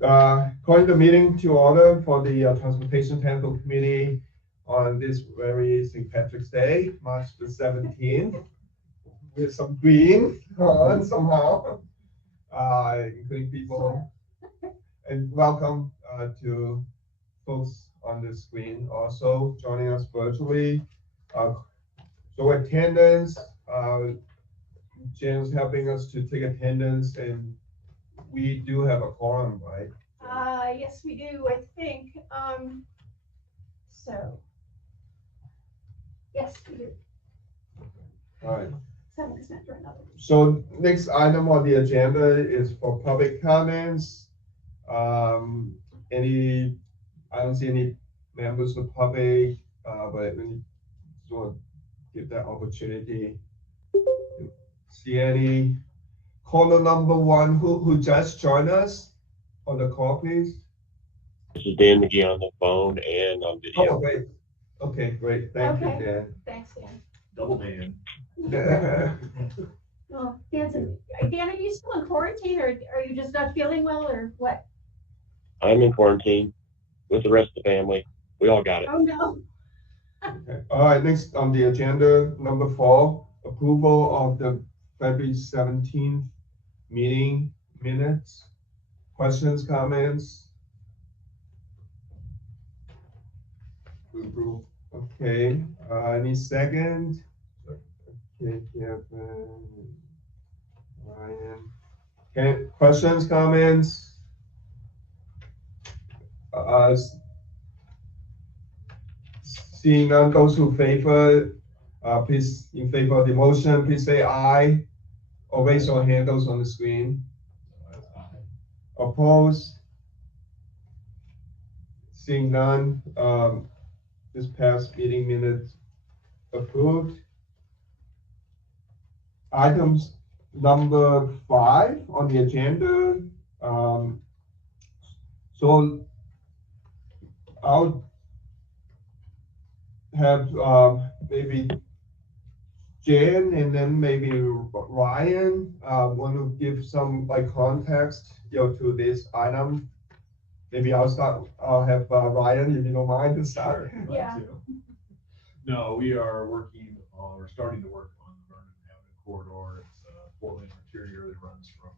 Calling the meeting to order for the Transportation Technical Committee on this very St. Patrick's Day, March the 17th, with some green on somehow, including people. And welcome to folks on the screen also joining us virtually. So attendance, James helping us to take attendance, and we do have a quorum, right? Yes, we do, I think. So, yes, we do. All right. 7% for another. So next item on the agenda is for public comments. I don't see any members of the public, but we just want to give that opportunity. See any caller number one who just joined us on the call, please? This is Dan McGee on the phone and on video. Oh, great. Okay, great. Thank you, Dan. Thanks, Dan. Double Dan. Well, Dan, are you still in quarantine, or are you just not feeling well, or what? I'm in quarantine with the rest of the family. We all got it. Oh, no. Okay. All right, next on the agenda, number 4, approval of the February 17th meeting minutes. Questions, comments? Approve. Okay, any second? Okay, Kevin, Ryan. Okay, questions, comments? Seeing none, those who favor, please, in favor of the motion, please say aye, or raise your hand, those on the screen. Opposed? Seeing none, this past meeting minutes approved. Items number 5 on the agenda. So I'll have maybe Jen and then maybe Ryan want to give some context to this item. Maybe I'll have Ryan, if you don't mind, to start. Sure, Yeah. No, we are working on, we're starting to work on the Vernon Avenue corridor. It's a 4-lane arterial that runs from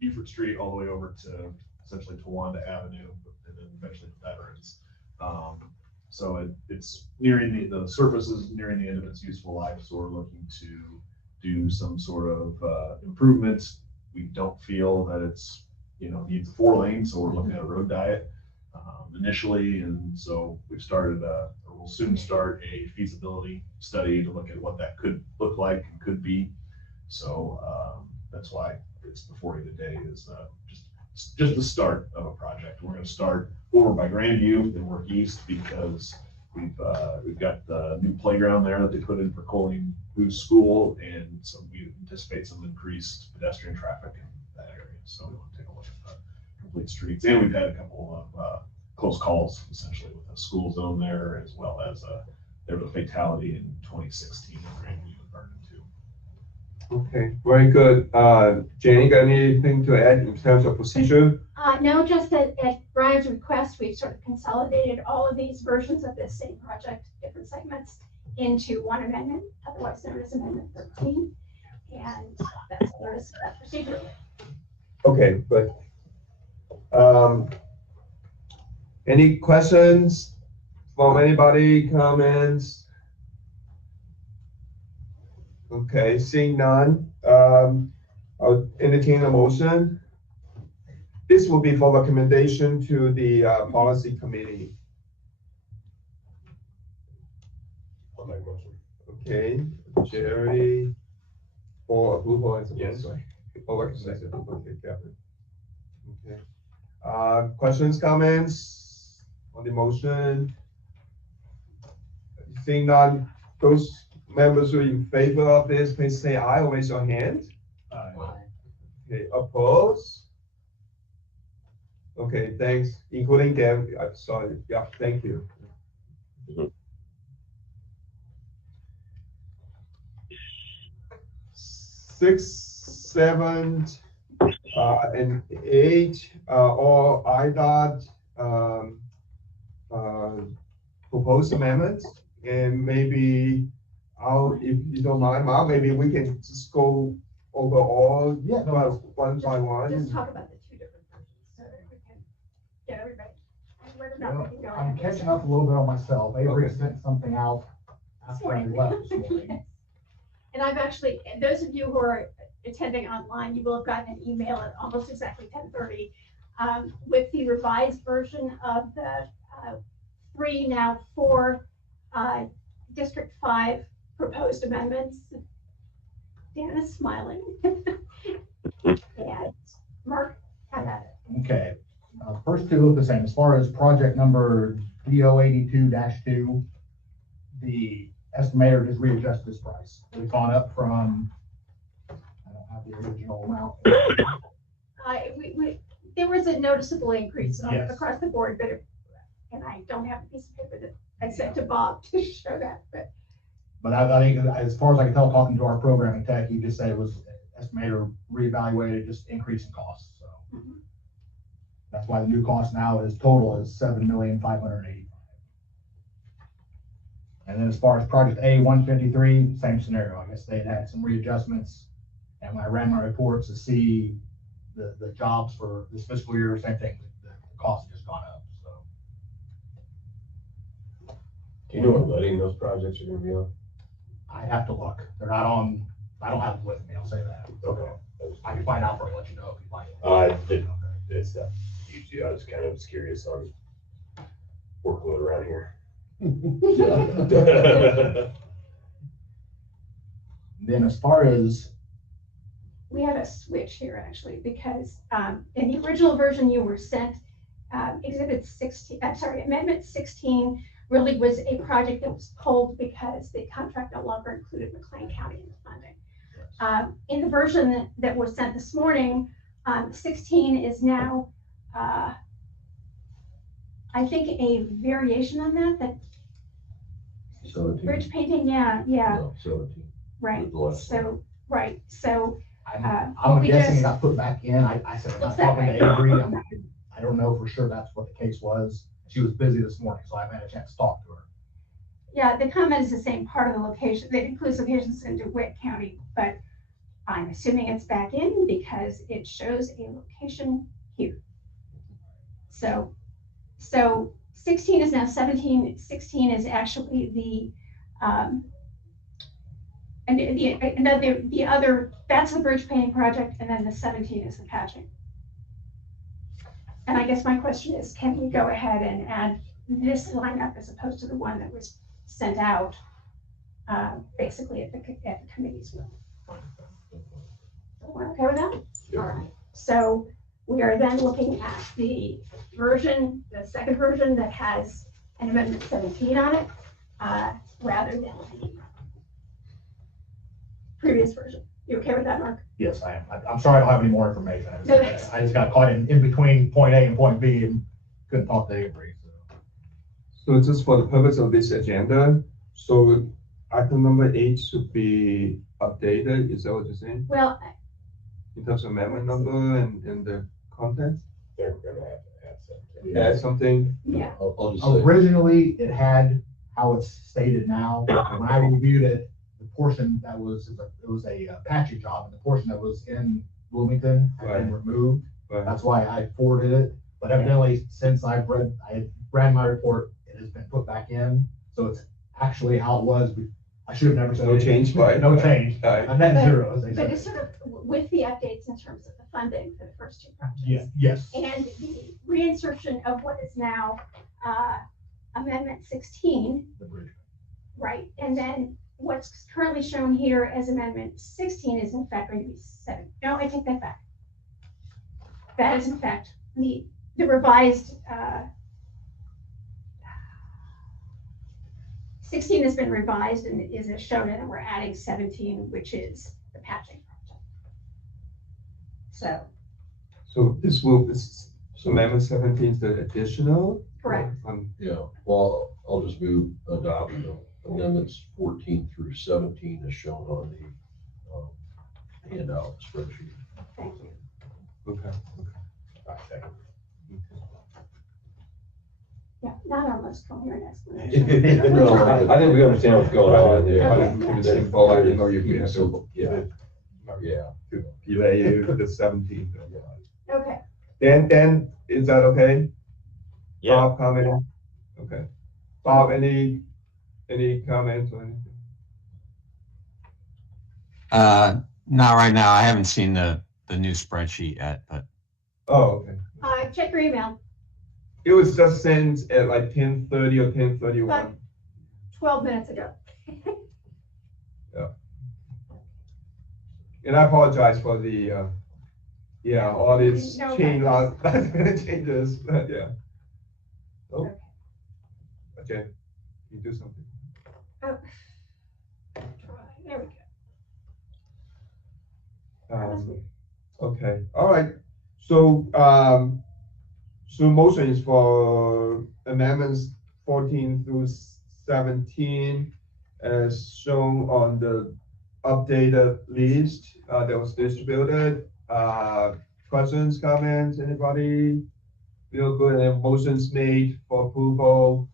Beaufort Street all the way over to essentially Towanda Avenue, and then eventually to Veterans. So it's nearing the surface is nearing the end of its useful life. So we're looking to do some sort of improvements. We don't feel that it's needs 4 lanes, so we're looking at a road diet initially, and so we've started or we'll soon start a feasibility study to look at what that could look like and could be. So that's why it's before you today is just the start of a project. We're going to start over by Grandview and work east because we've got the new playground there that they put in for Colleen Booth School, and so we anticipate some increased pedestrian traffic in that area. So we want to take a look at the complete streets, and we've had a couple of close calls essentially with the school zone there, as well as there was a fatality in 2016 in Grandview and Vernon too. Okay, very good. Jenny, got anything to add in terms of procedure? No, just at Brian's request, we've sort of consolidated all of these versions of this same project, different segments, into one amendment, otherwise known as Amendment 13. And that's the notice of that procedure. Okay, good. Any questions from anybody, comments? Okay, seeing none, I'll entertain a motion. This will be for recommendation to the policy committee. I'll make a motion. Okay, Jerry, for approval, I suppose. Yes. Oh, second. Okay, Kevin. Okay. Questions, comments on the motion? Seeing none, those members who are in favor of this, please say aye or raise your hand. Aye. Okay, oppose? Okay, thanks, including them. I'm sorry. Yeah, thank you. Mhm. 6, 7, And 8, all IDOT proposed amendments, and maybe if you don't mind, Mark, maybe we can just go over all, Yeah, no, one by one. Just talk about the 2 different versions so that we can get everybody. Whether or not Well, we can go I'm ahead. catching up a little bit on myself. Avery Okay. sent something out after I left this morning. And I've actually, and those of you who are attending online, you will have gotten an email at almost exactly 10:30 with the revised version of the 3, now 4 District 5 proposed amendments. Dan is smiling. And Mark, have at it. Okay, first 2 look the same. As far as project number DO82-2, the estimator just readjusted this price. We've gone up from, I don't have the original amount. There was a noticeable increase Yes. across the board, but and I don't have a piece of paper that I sent to Bob to show that, But I think, as far as I can tell, talking to our programming tech, he just said it was estimator reevaluated, just increase in costs, so. Mhm. That's why the new cost now is total is $7,585,000. And then as far as project A 153, same scenario. I guess they had some readjustments. And when I ran my reports to see the jobs for this fiscal year, same thing, the cost has just gone up, so. Do you know what letting those projects are gonna be on? I have to look. They're not on, I don't have it with me, I'll say that. Okay. I can find out for you, let you know if you'd like. It's not easy. I was kind of curious on workload around here. Then as far as, we had a switch here actually, because in the original version you were sent, Amendment 16 really was a project that was pulled because the contract no longer included McLean County in the funding. In the version that was sent this morning, 16 is now, I think, a variation on that 17. bridge painting, yeah, No, 17. right, The last so, right, so, I'm we guessing just- it got put back in. I said, I'm not Looks that talking way. to Avery. I don't know for sure that's what the case was. She was busy this morning, so I haven't had a chance to talk to her. yeah, the comment is the same part of the location, that includes locations in DeWitt County, but I'm assuming it's back in because it shows a location here. So 16 is now 17, 16 is actually the, and the other, that's the bridge painting project, and then the 17 is the patching. And I guess my question is, can we go ahead and add this lineup as opposed to the one that was sent out, basically at the committee's will? We're okay with that? Yep. All right. So we are then looking at the version, the second version that has an amendment 17 on it, rather than the previous version. You okay with that, Mark? Yes, I am. I'm sorry I don't have any more information. No, that's- I just got caught in between point A and point B and couldn't talk to Avery, so. So just for the purpose of this agenda, so item number 8 should be updated, is that what you're saying? Well, In terms of amendment number and the content? They're gonna have to add something. Add something? yeah, I'll just say, Originally, it had how it's stated now. When I reviewed it, the portion that was, it was a patchy job, and the portion that was in Bloomington had been removed. Right. That's why I forwarded it. But evidently, since I ran my report, it has been put back in. So it's actually how it was. I should have never said No anything. change, right? No change. Right. A net zero, as they but it's say. sort of with the updates in terms of the funding for the first 2 projects. Yes. And the reinsertion of what is now Amendment 16, The bridge. right? And then what's currently shown here as Amendment 16 is in fact going to be 7. No, I take that back. That is in fact the revised 16 has been revised and is as shown, and we're adding 17, which is the patching project. So amendment 17 is the additional? Correct. yeah, well, I'll just move adoption of amendments 14 through 17 as shown on the handout spreadsheet. Thank you. Okay. I second. Yeah, not our most coherent explanation. I think we understand what's going on there. Okay. It's simple, you know, you have So, yeah, to delay you to the 17th. Okay, Dan, is that okay? Yeah, Bob, comment? Okay. Bob, any comments or anything? Not right now. I haven't seen the new spreadsheet yet, but Oh, okay. check your email, It was just sent at like 10:30 or 10:31. 12 minutes ago. And I apologize for the, all these No change, worries. last minute changes, but yeah. Oh. Okay, you do something. Oh. There we go. Okay, all right. So, so motion is for amendments 14 through 17 as shown on the updated list that was distributed. Questions, comments, anybody? Feel good, and motions made for approval,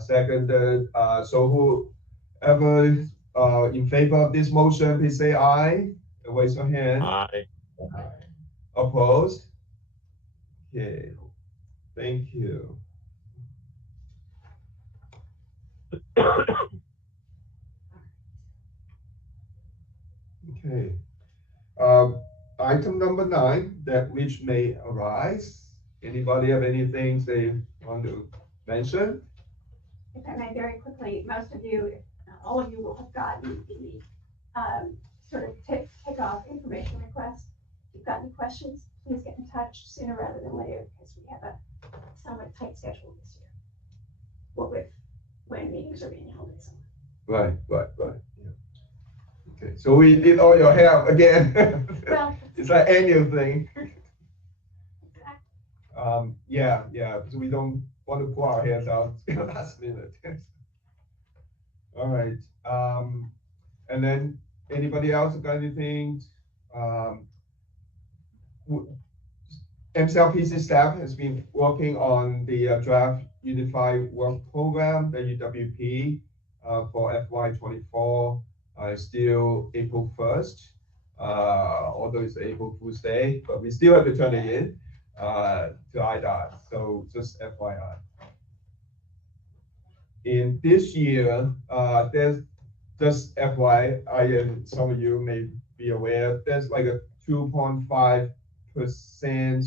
seconded. So whoever in favor of this motion, please say aye. Raise your hand. I, Opposed? Okay, thank you. Okay. Item number 9, that which may arise. Anybody have anything they want to mention? If I may very quickly, most of you, if not all of you will have gotten the sort of take-off information request. If you've got any questions, please get in touch sooner rather than later because we have a somewhat tight schedule this year. What with when meetings are being held and so on. Right. Yeah. Okay, so we did all your help again. Well, It's an annual thing. exactly. Yeah, so we don't want to pull our hands out last minute. All right, and then anybody else got anything? MCRPC staff has been working on the draft Unified Work Program, the UWP, for FY24. Still April 1st, although it's April Fool's Day, but we still have to turn it in to IDOT. So just FYI. In this year, there's just FYI, and some of you may be aware, there's like a 2.5%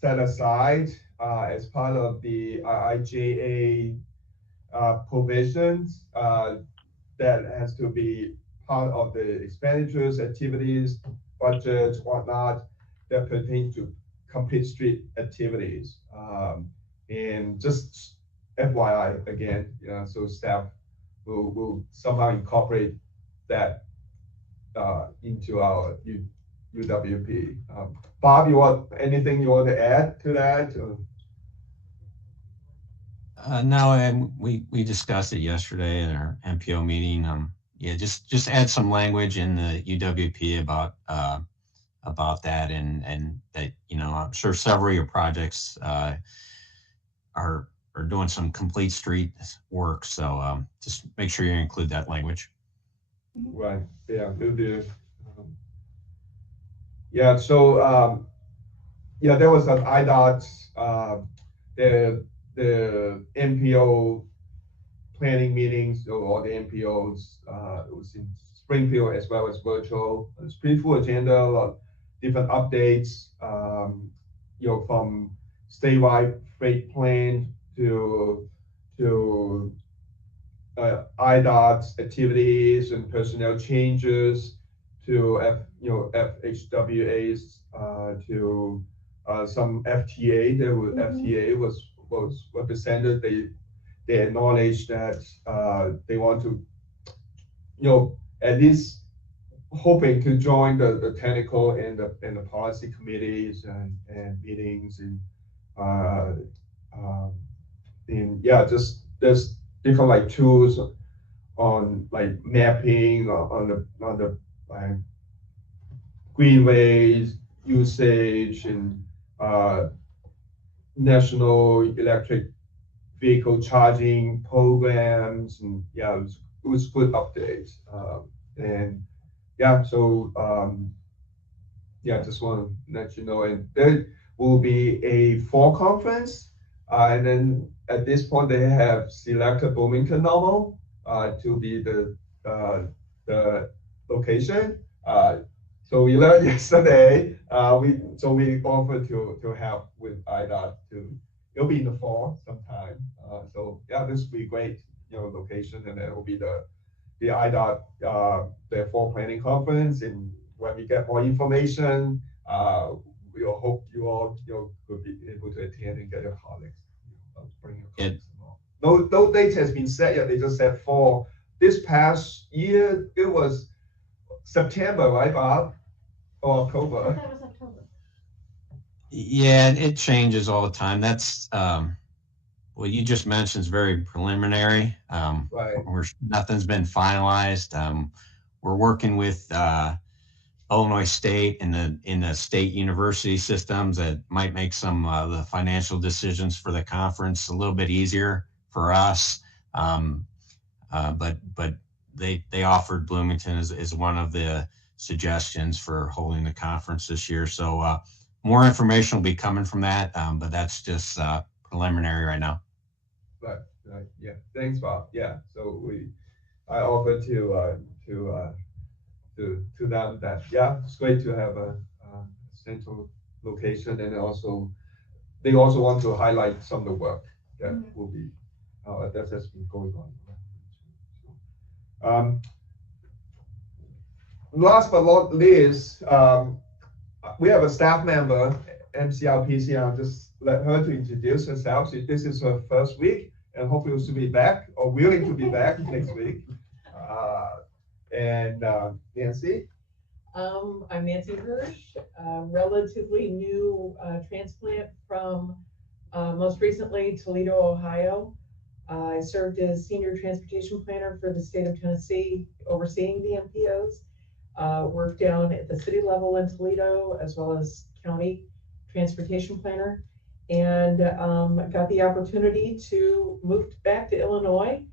set aside as part of the IJA provisions that has to be part of the expenditures, activities, budgets, whatnot, that pertain to complete street activities. And just FYI again, so staff will somehow incorporate that into our UWP. Bob, anything you want to add to that? no, and we discussed it yesterday in our MPO meeting. Yeah, just add some language in the UWP about that, and that I'm sure several of your projects are doing some complete street work. So just make sure you include that language. Right. Yeah, we'll do. Yeah. So there was an IDOT, the MPO planning meetings, or the MPOs. It was in Springfield as well as virtual. It's pretty full agenda, a lot of different updates. From statewide freight plan to IDOT's activities and personnel changes to FHWA's to some FTA. FTA was represented. They acknowledged that they want to, at least hoping to join the technical and the policy committees and meetings just there's different like tools on mapping on the greenways, usage and national electric vehicle charging programs, and yeah, it was good updates. And yeah, so yeah, just want to let you know. And there will be a fall conference, and then at this point they have selected Bloomington Normal to be the location. So we learned yesterday. We offered to help with IDOT to. It'll be in the fall sometime. So yeah, this will be great, location, and it will be the IDOT their fall planning conference. And when we get more information, we all hope you all could be able to attend and get your colleagues. Bring your colleagues along. No date has been set yet. They just said for this past year. It was September, right, Bob? Or October? That was October. Yeah, it changes all the time. That's what you just mentioned is very preliminary. Right. Nothing's been finalized. We're working with Illinois State in the state university systems that might make some of the financial decisions for the conference a little bit easier for us. But they offered Bloomington as one of the suggestions for holding the conference this year. So more information will be coming from that, but that's just preliminary right now. Right. Yeah. Thanks, Bob. Yeah. So I offered to them that it's great to have a central location, and they also want to highlight some of the work that will be that has been going on. Last but not least, we have a staff member, MCRPC. I'll just let her to introduce herself. So this is her first week, and hopefully she'll be back or willing to be back next week. And Nancy? I'm Nancy Hirsch, relatively new transplant from most recently Toledo, Ohio. I served as senior transportation planner for the state of Tennessee, overseeing the MPOs. Worked down at the city level in Toledo as well as county transportation planner, and got the opportunity to move back to Illinois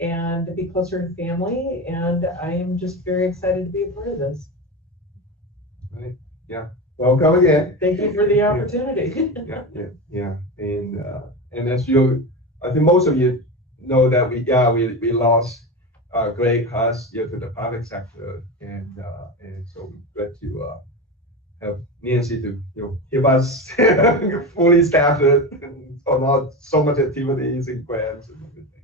and to be closer to family, and I am just very excited to be a part of this. Right. Yeah. Welcome again. Thank you for the opportunity. Yeah. And as I think most of you know that we lost Greg Huss to the private sector, and so we're glad to have Nancy to give us fully staffed or not so much activities and grants and everything.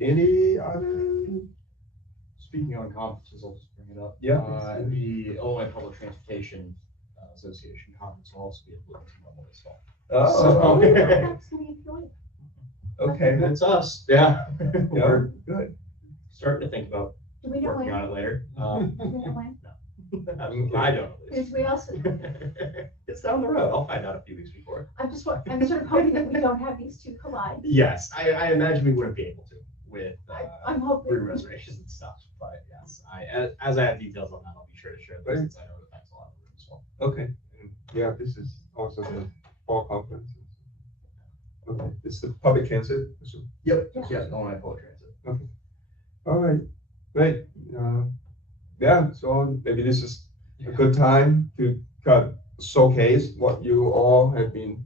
Any other? Speaking on conferences, I'll just bring it up. Yeah. The Illinois Public Transportation Association conference will also be at Bloomington Normal this fall. Oh, okay. That's us. Yeah. Yeah, good. Starting to think about Do we know working when? on it later. Do we know when? I don't. Because we also, It's down the road. I'll find out a few weeks before. I'm sort of hoping that we don't have these two collide. Yes, I imagine we wouldn't be able to with I'm hoping. pre-reservations and stuff. But yes, as I have details on that, I'll be sure to share those since I know it affects a lot of them as well. Okay. Yeah, this is also the fall conference. Okay, it's the public transit. Yep. Yes, Illinois Public Transit. Okay. All right. Great. Yeah. So maybe this is a good time to showcase what you all have been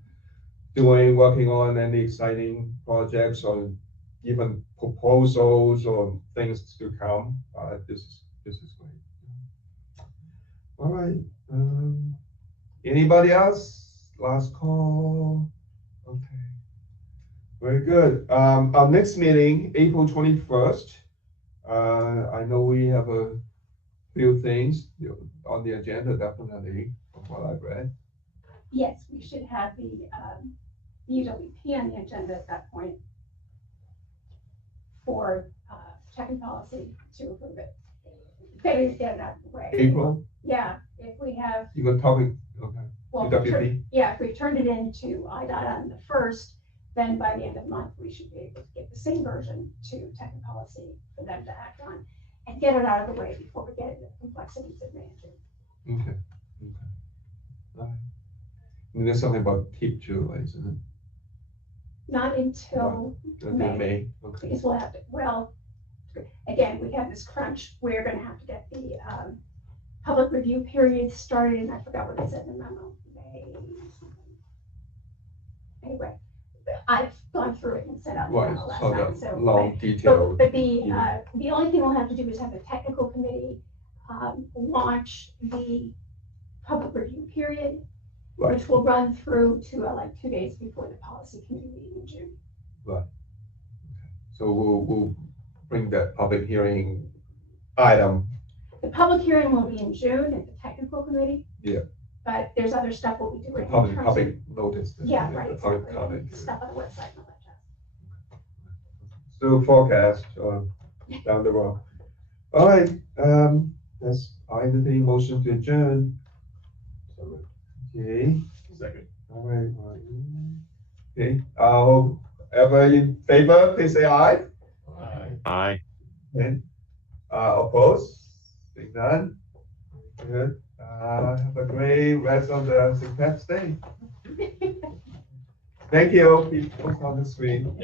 doing, working on, any exciting projects or even proposals or things to come. This is great. All right. Anybody else? Last call. Okay. Very good. Our next meeting, April 21st. I know we have a few things on the agenda, definitely, from what I've read. Yes, we should have the UWP on the agenda at that point for tech and policy to approve it. Better to get it out of the way. April? Yeah, if we have, You were talking, okay. well, UWP? if we've turned it into IDOT on the 1st, then by the end of the month, we should be able to get the same version to tech and policy for them to act on and get it out of the way before we get into the complexities of managing. Okay. And there's something about tip too, isn't Not until, it? May. May, okay. because we'll have to, well, again, we have this crunch, we're gonna have to get the, public review period started, and I forgot what it said in the memo. May something. Anyway, I've gone through it and sent out the Right, memo last so night, the so. long detailed. But the only thing we'll have to do is have the technical committee, launch the public review period, Right. which will run through to like 2 days before the policy committee meeting in June. So we'll bring that public hearing item. The public hearing will be in June at the technical committee. Yeah. But there's other stuff we'll be doing. in Public, terms of- public notice. Yeah, the right, Public exactly, comment. and stuff on the website and all that jazz. Still forecast down the road. All right, that's, I entertain motion to adjourn. Okay, Second. all right. Okay, ever in favor, please say aye. Aye. And, opposed? Seeing none? Good. Have a great rest of the St. Pat's Day. Thank you. Keep on the screen.